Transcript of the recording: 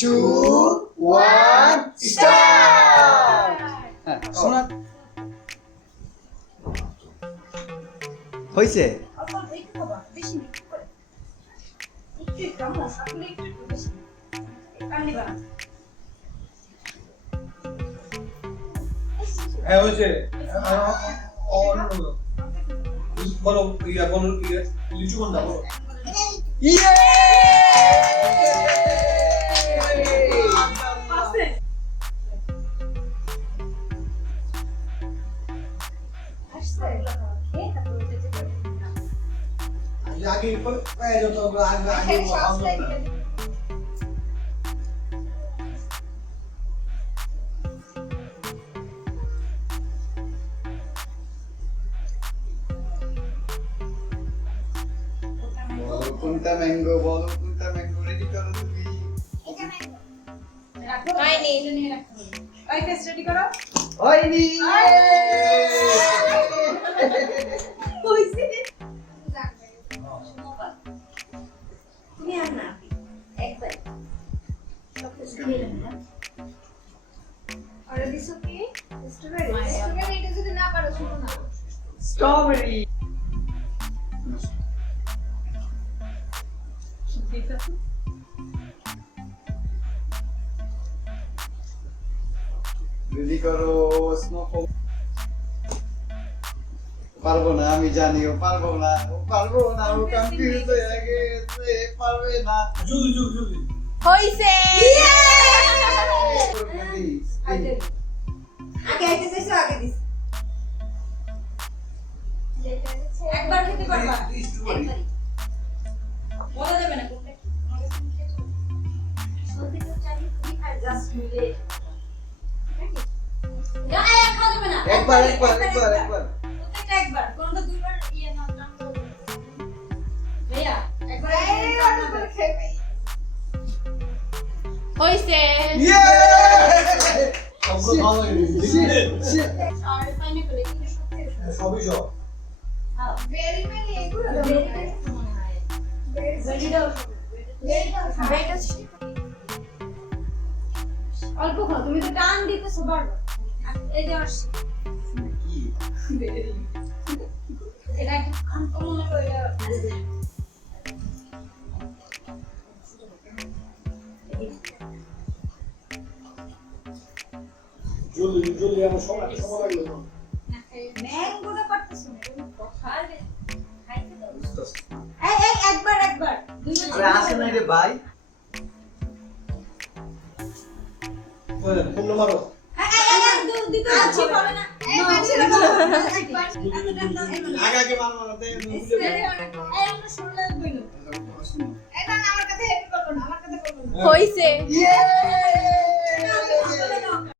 2, 1, start! শোনা হইছে হয়েছে বলো বলো লিচু কোনটা বলো আগে পায়ে যত আগে আগে কোনটা ম্যাঙ্গো বলো কোনটা ম্যাঙ্গো রেডি করো তুমি হয়নি এটা নিয়ে রাখো ওই ফেস রেডি করো হয়নি হইছে তুমি আর না একবার সব কিছু খেলে না আর দিছো কি স্ট্রবেরি এটা যদি না পারো শুনো না স্ট্রবেরি রেডি করো স্নোফল পারবো না আমি জানি ও পারবো না ও কনফিউজ হয়ে গেছে পারবে না জলদি জলদি জলদি হইছে আগে আগে আগে দিছো আগে দিস একবার খেতে পারবা একবারই বলা যাবে না কোনটা সত্যি তো চাই তুমি আর জাস্ট মিলে না খাওয়া যাবে না একবার প্রত্যেকটা একবার কোনটা দুইবার ইয়ে না নাম বলবো ভাইয়া একবার খেয়ে ভাই হইছে ইয়ে সবগুলো ভালো হয়ে গেছে আর পাইনাপল এগুলো সবই সব বেরি মেলি এগুলো বেরি মেলি মনে হয় বেরিটাও বেরিটা অল্প খাও তুমি তো টান দিতেছো বারবার এই যে আসছে এটা একটু খান মনে করে জলদি জলদি আমার সময় লাগলো ম্যাঙ্গোটা পারতেছ না খাবে খাইতে দাও এই একবার দুইবার আরে আসে না রে ভাই ফোন মারো দিতে যাচ্ছি পাবে না এই মাছের আগে আগে মারো না এই আমরা শুনলে বইলো এটা আমার কাছে হেল্প করব না আমার কাছে করব না হইছে